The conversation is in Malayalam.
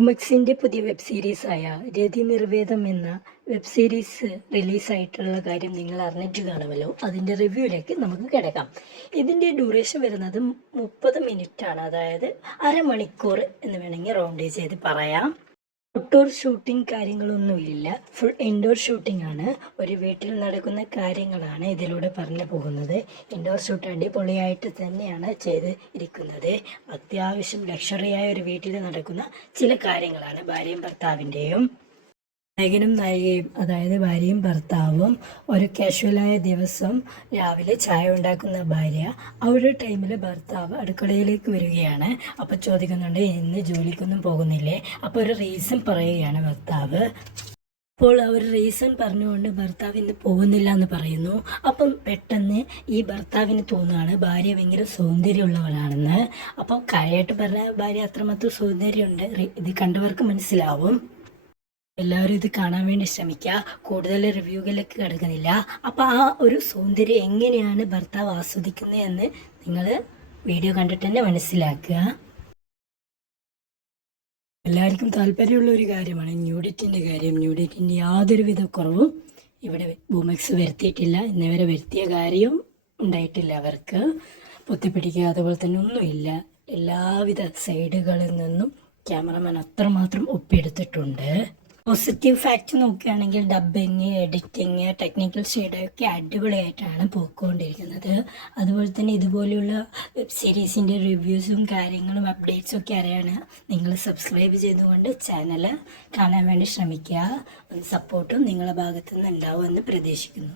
ഉമക്സിന്റെ പുതിയ വെബ് സീരീസായ രതി നിർവേദം എന്ന വെബ് സീരീസ് റിലീസായിട്ടുള്ള കാര്യം നിങ്ങൾ അറിഞ്ഞിട്ട് കാണുമല്ലോ. അതിൻ്റെ റിവ്യൂയിലേക്ക് നമുക്ക് കിടക്കാം. ഇതിൻ്റെ ഡ്യൂറേഷൻ വരുന്നത് 30 ആണ്, അതായത് അരമണിക്കൂർ എന്ന് വേണമെങ്കിൽ റൗണ്ട് ചെയ്ത് പറയാം. ഔട്ട്ഡോർ ഷൂട്ടിംഗ് കാര്യങ്ങളൊന്നുമില്ല, ഫുൾ ഇൻഡോർ ഷൂട്ടിംഗ് ആണ്. ഒരു വീട്ടിൽ നടക്കുന്ന കാര്യങ്ങളാണ് ഇതിലൂടെ പറഞ്ഞു പോകുന്നത്. ഇൻഡോർ ഷൂട്ട് അടിപൊളിയായിട്ട് തന്നെയാണ് ചെയ്ത് ഇരിക്കുന്നത്. അത്യാവശ്യം ലക്ഷറിയായ ഒരു വീട്ടിൽ നടക്കുന്ന ചില കാര്യങ്ങളാണ് ഭാര്യയും ഭർത്താവിൻ്റെയും. നായകനും നായികയും, അതായത് ഭാര്യയും ഭർത്താവും ഒരു കാഷ്വലായ ദിവസം രാവിലെ ചായ ഉണ്ടാക്കുന്ന ഭാര്യ, ആ ഒരു ടൈമിൽ ഭർത്താവ് അടുക്കളയിലേക്ക് വരികയാണ്. അപ്പോൾ ചോദിക്കുന്നുണ്ട്, ഇന്ന് ജോലിക്കൊന്നും പോകുന്നില്ലേ? അപ്പോൾ ഒരു റീസൺ പറയുകയാണ് ഭർത്താവ്. അപ്പോൾ അവർ റീസൺ പറഞ്ഞുകൊണ്ട് ഭർത്താവ് ഇന്ന് പോകുന്നില്ല എന്ന് പറയുന്നു. അപ്പം പെട്ടെന്ന് ഈ ഭർത്താവിന് തോന്നുകയാണ് ഭാര്യ ഭയങ്കര സൗന്ദര്യമുള്ളവളാണെന്ന്. അപ്പോൾ കാര്യമായിട്ട് പറഞ്ഞ ഭാര്യ അത്രമാത്രം സൗന്ദര്യമുണ്ട്, ഇത് കണ്ടവർക്ക് മനസ്സിലാവും. എല്ലാവരും ഇത് കാണാൻ വേണ്ടി ശ്രമിക്കുക. കൂടുതൽ റിവ്യൂകളിലേക്ക് കിടക്കുന്നില്ല. അപ്പോൾ ആ ഒരു സൗന്ദര്യം എങ്ങനെയാണ് ഭർത്താവ് ആസ്വദിക്കുന്നത് എന്ന് നിങ്ങൾ വീഡിയോ കണ്ടിട്ട് തന്നെ മനസ്സിലാക്കുക. എല്ലാവർക്കും താല്പര്യമുള്ള ഒരു കാര്യമാണ് ന്യൂഡിറ്റിൻ്റെ കാര്യം. ന്യൂഡിറ്റിൻ്റെ യാതൊരുവിധ കുറവും ഇവിടെ ബൂമെക്സ് വരുത്തിയിട്ടില്ല. ഇന്നവരെ വരുത്തിയ കാര്യവും ഉണ്ടായിട്ടില്ല അവർക്ക്. പൊത്തിപ്പിടിക്കുക അതുപോലെ തന്നെ ഒന്നുമില്ല. എല്ലാവിധ സൈഡുകളിൽ നിന്നും ക്യാമറമാൻ അത്രമാത്രം ഒപ്പിയെടുത്തിട്ടുണ്ട്. പോസിറ്റീവ് ഫാക്റ്റ് നോക്കുകയാണെങ്കിൽ ഡബ്ബിങ്, എഡിറ്റിങ്, ടെക്നിക്കൽ ഷെയ്ഡൊക്കെ അടിപൊളിയായിട്ടാണ് പോയിക്കൊണ്ടിരിക്കുന്നത്. അതുപോലെ തന്നെ ഇതുപോലെയുള്ള വെബ് സീരീസിൻ്റെ റിവ്യൂസും കാര്യങ്ങളും അപ്ഡേറ്റ്സും ഒക്കെ അറിയാൻ നിങ്ങൾ സബ്സ്ക്രൈബ് ചെയ്തുകൊണ്ട് ചാനൽ കാണാൻ വേണ്ടി ശ്രമിക്കുക. സപ്പോർട്ടും നിങ്ങളുടെ ഭാഗത്തു നിന്ന് ഉണ്ടാവുമെന്ന് പ്രതീക്ഷിക്കുന്നു.